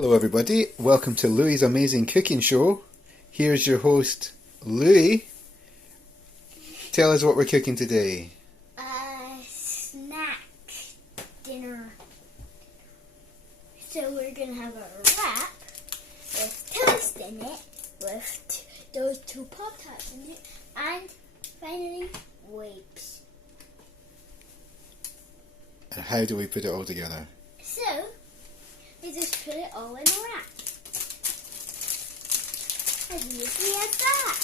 Hello everybody, welcome to Louie's Amazing Cooking Show. Here's your host, Louie. Tell us what we're cooking today. Snack dinner. So we're going to have a wrap with toast in it, with those two Pop-Tarts in it, and finally, wipes. And how do we put it all together? So, we just put it all in a wrap. As easy as that.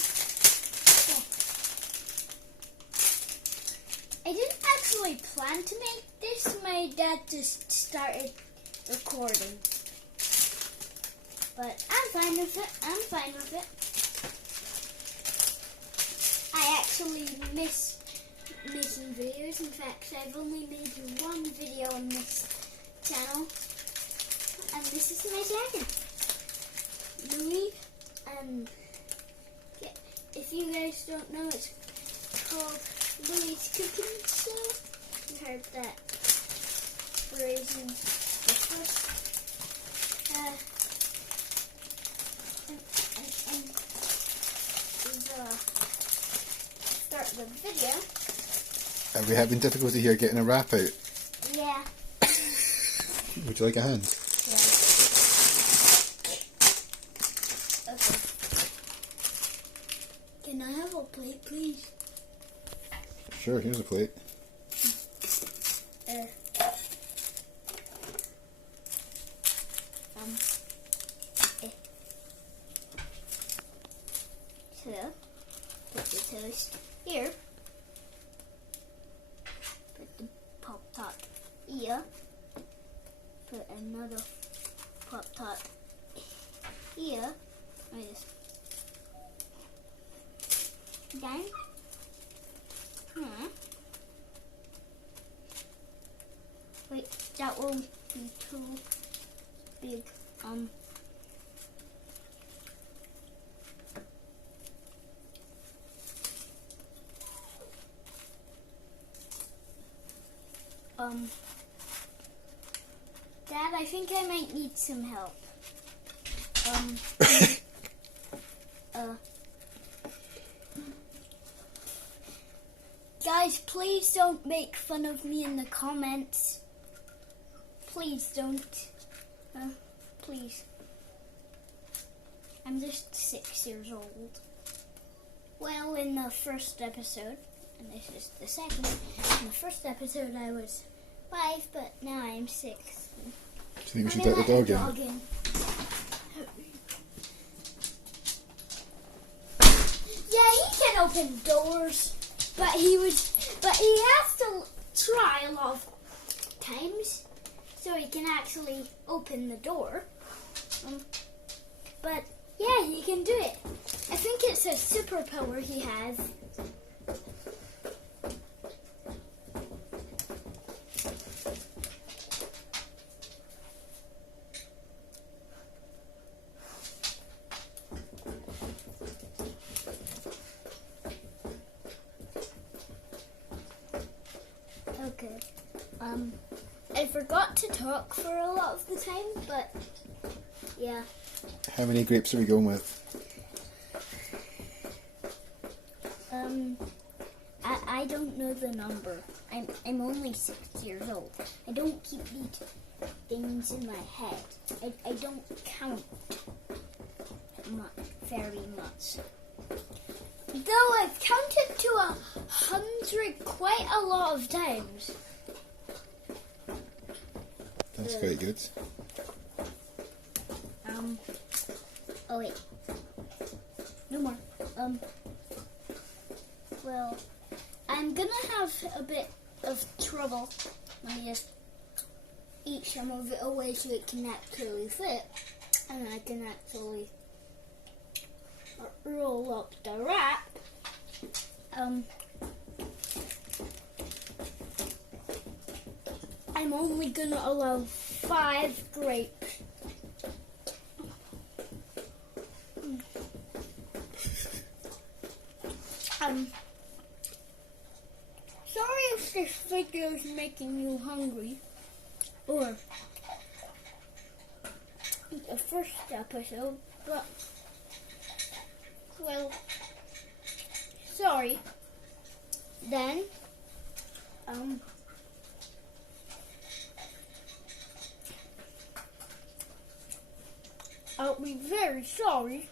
I didn't actually plan to make this. My dad just started recording. But I'm fine with it. I actually miss making videos. In fact, I've only made one video on this channel. And this is my second. Louie, if you guys don't know, it's called Louie's Cooking Show. You heard that phrase in the first. Start the video. Are we having difficulty here getting a wrap out? Yeah. Would you like a hand? Yeah. Okay. Can I have a plate, please? Sure, here's a plate. So, put the toast here. Put the Pop-Tart here. Put another Pop-Tart here. Like this. Then, wait, that will be too big. Dad, I think I might need some help. Guys, please don't make fun of me in the comments. Please don't. Please. I'm just 6 years old. Well, in the first episode, and this is the second, in the first episode I was 5, but now I'm 6. Do you think we should let the dog in? Yeah, he can open doors, but he has to try a lot of times so he can actually open the door. But yeah, he can do it. I think it's a superpower he has. Okay. I forgot to talk for a lot of the time, but yeah. How many grapes are we going with? I don't know the number. I'm only 6 years old. I don't keep these things in my head. I don't count very much. Though I've counted to 100 quite a lot of times. That's quite good. Oh wait. No more. Well, I'm gonna have a bit of trouble. Let me just eat some of it away so it can actually fit. And I can actually roll up the wrap. I'm only gonna allow 5 grapes. Sorry if this video is making you hungry, or the first episode, but, well, sorry. Then, I'll be very sorry.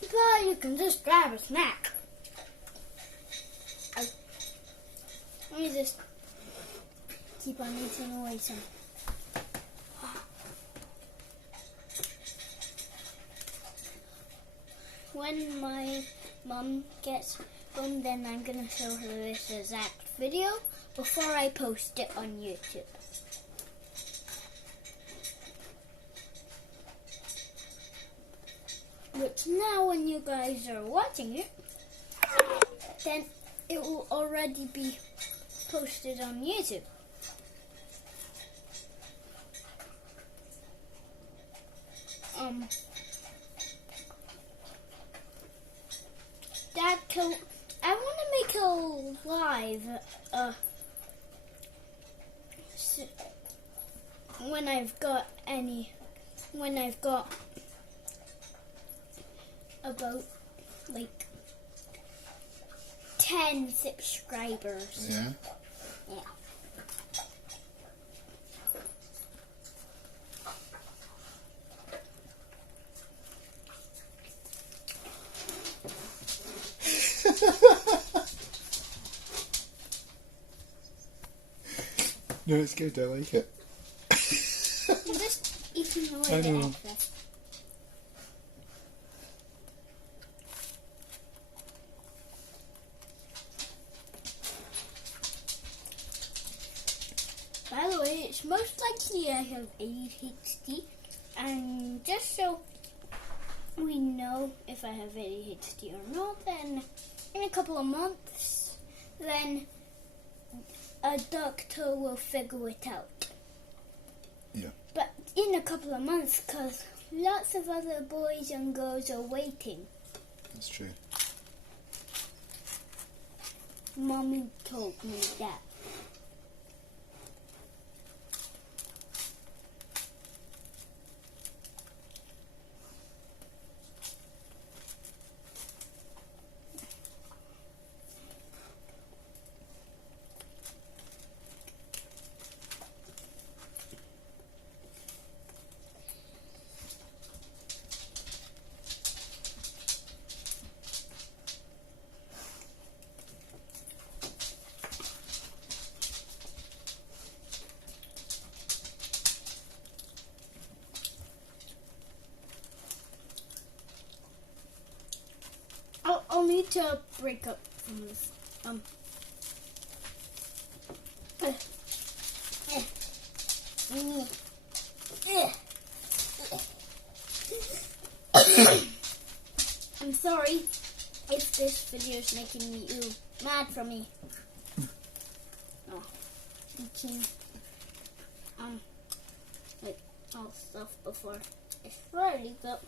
But you can just grab a snack. Let me just keep on eating away some. When my mum gets home, then I'm going to show her this exact video before I post it on YouTube. Which now when you guys are watching it, then it will already be posted on YouTube. Dad, I want to make a live when I've got about like 10 subscribers. Yeah. Yeah. No, it's good. I like it. You're just eating away I the know. excess. By the way, it's most likely I have ADHD, and just so we know if I have ADHD or not, then in a couple of months, then a doctor will figure it out. Yeah. But in a couple of months, because lots of other boys and girls are waiting. That's true. Mommy told me that. I'll need to break up from this. I'm sorry if this video is making you mad for me. Oh, eating like all stuff before it's ready, but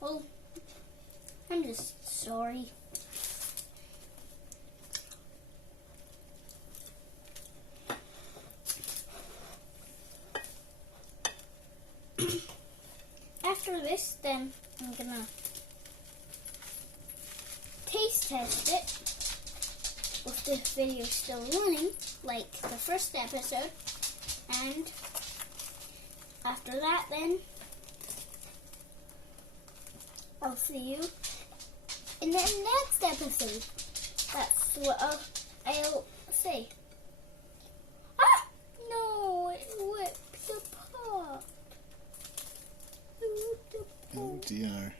well, I'm just sorry. After this, then I'm gonna taste test it with the video still running, like the first episode, and after that, then I'll see you in the next episode. That's what I'll say. Ah! No, it whipped apart. Oh dear.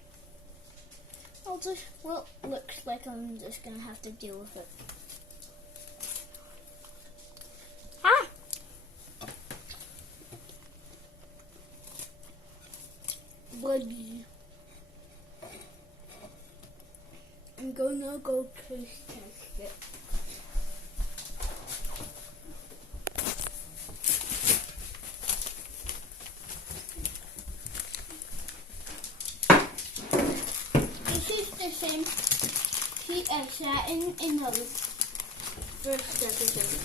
Well, looks like I'm just gonna have to deal with it. Ah! Buddy. I'm gonna go taste test it. This is the same sheet I sat in the first episode.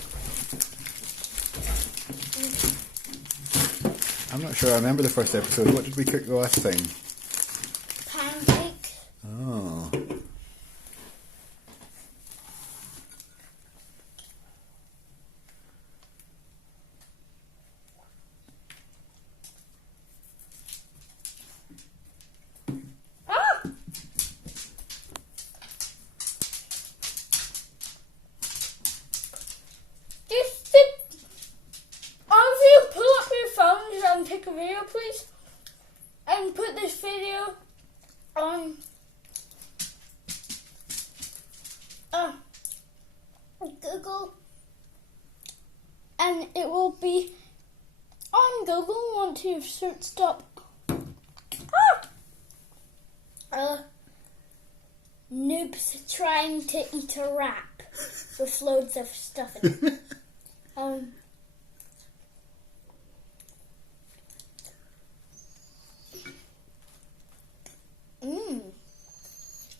I'm not sure I remember the first episode. What did we cook the last time? Pancake. Oh. Take a video, please, and put this video on Google, and it will be on Google once you've searched up noobs trying to eat a wrap with loads of stuff in it.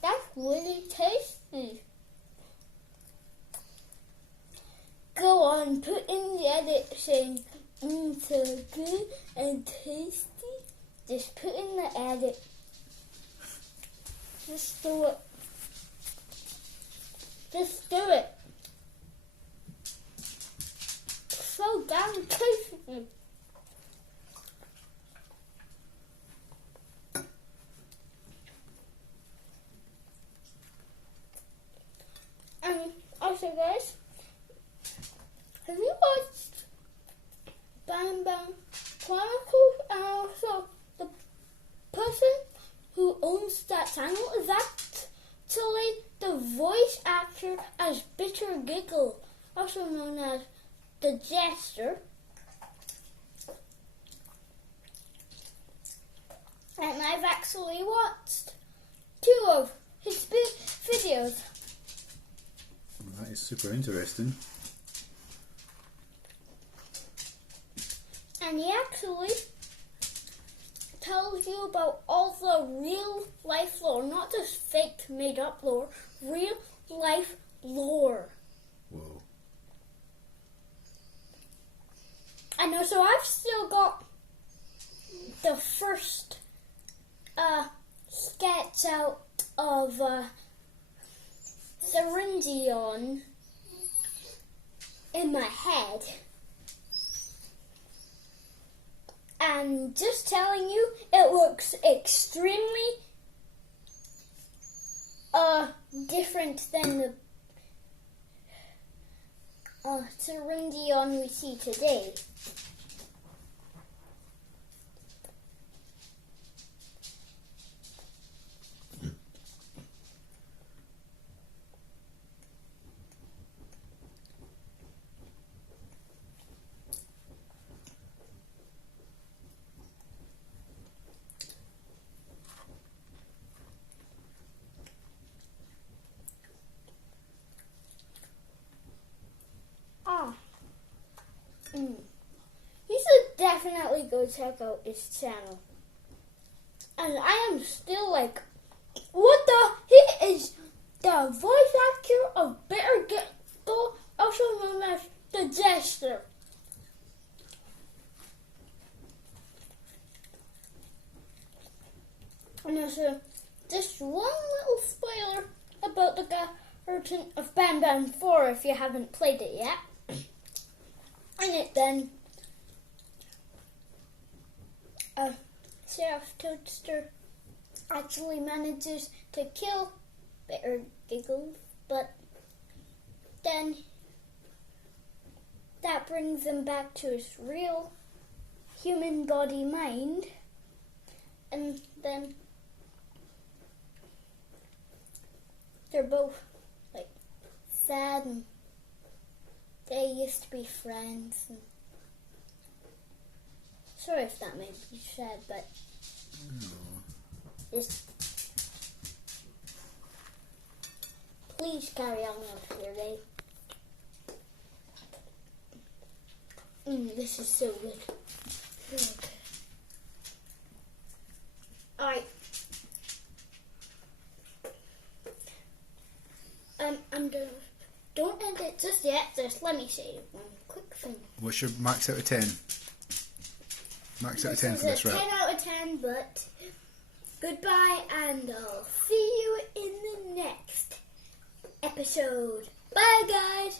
That's really tasty. Go on, put in the edit saying, so good and tasty. Just put in the edit. Just do it. Just do it. So damn tasty. Also, guys, have you watched Bam Bam Chronicles? And also, the person who owns that channel is actually the voice actor as Bitter Giggle, also known as the Jester. And I've actually watched 2 of his videos. That is super interesting. And he actually tells you about all the real life lore, not just fake made up lore, real life lore. Whoa. And also I've still got the first sketch out of Therindion in my head, and just telling you, it looks extremely different than the Therindion we see today. You should definitely go check out his channel. And I am still like, what the? He is the voice actor of Bitter Giggle, also known as the Jester. And also, just one little spoiler about the version of Bam Bam 4 if you haven't played it yet. In it then, Sheriff Toadster actually manages to kill Bitter Giggle, but then that brings him back to his real human body mind, and then they're both like sad, and they used to be friends. And sorry if that made you sad, but just please carry on with your day. This is so good. So good. Alright. I'm done. Don't end it just yet. Just let me say one quick thing. What's your max out of 10? Max out of 10 for this is a wrap. 10 out of 10, but goodbye, and I'll see you in the next episode. Bye, guys.